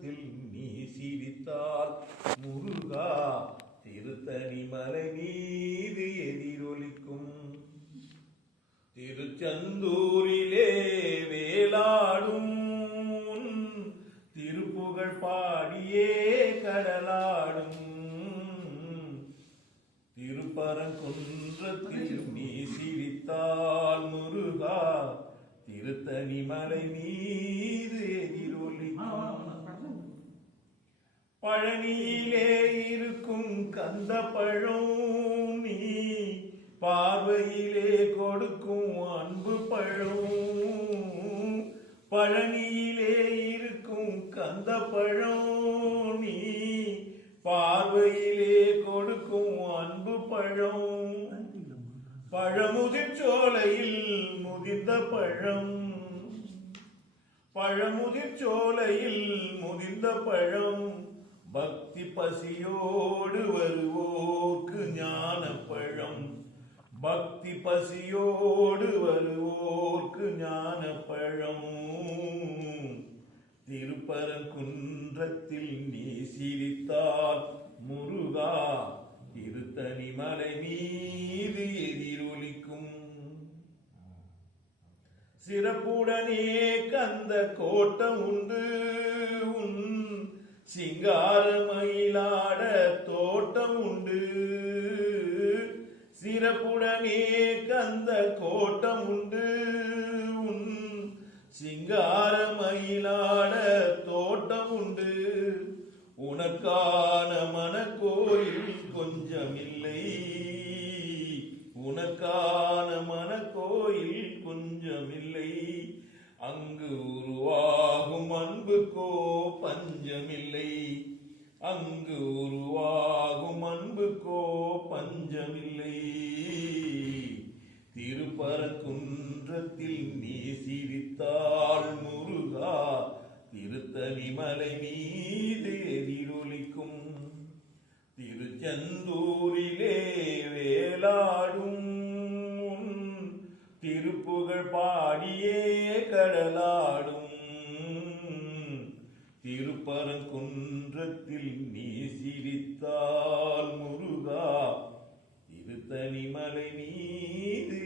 குன்றத்தில் நீ சிரித்தால் முருகா திருத்தணி மலை மீது எதிரொலிக்கும். திருச்செந்தூரிலே வேலாடும் திருப்புகழ் பாடியே கடலாடும். திருப்பரங்குன்றத்தில் நீ சிரித்தால் முருகா திருத்தணி மலை மீது எதிரொலிக்கும். பழனியிலே இருக்கும் கந்த பழம் நீ பார்வையிலே கொடுக்கும் அன்பு பழம். பழனியிலே இருக்கும் கந்த பழம் நீ பார்வையிலே கொடுக்கும் அன்பு பழம். பழமுதிர் சோலையில் முதிர்ந்த பழம். பழமுதிர் சோலையில் முதிர்ந்த பழம். பக்தி பசியோடு வருவோர்க்கு ஞான பழம். பக்தி பசியோடு வருவோர்க்கு ஞான பழம். திருப்பரங்குன்றத்தில் நீ சிரித்தால் முருகா திருத்தணி மலை மீது எதிரொலிக்கும். சிறப்புடனே கந்த கோட்டம் உண்டு உன் சிங்கார மயிலாட தோட்டம் உண்டு. சிறப்புடனே கந்த கோட்டம் உண்டு உன் சிங்கார மயிலாட தோட்டம் உண்டு. உனக்கான மனக்கோயில் கொஞ்சமில்லை. உனக்கான மனக்கோயில் கொஞ்சமில்லை. அங்கு உருவாகும் அன்புக்கோ பஞ்சமில்லை. அங்கு உருவாகும் அன்புக்கோ பஞ்சமில்லை. திருப்பரங்குன்றத்தில் நீ சிரித்தால் முருகா திருத்தணி மலை மீது எதிரொலிக்கும். திருச்செந்தூரிலே வேலாடும் திருப்புகழ் பாடியே கடலாடும். திருப்பரங்குன்றத்தில் நீ சிரித்தால் முருகா திருத்தணி மலை மீது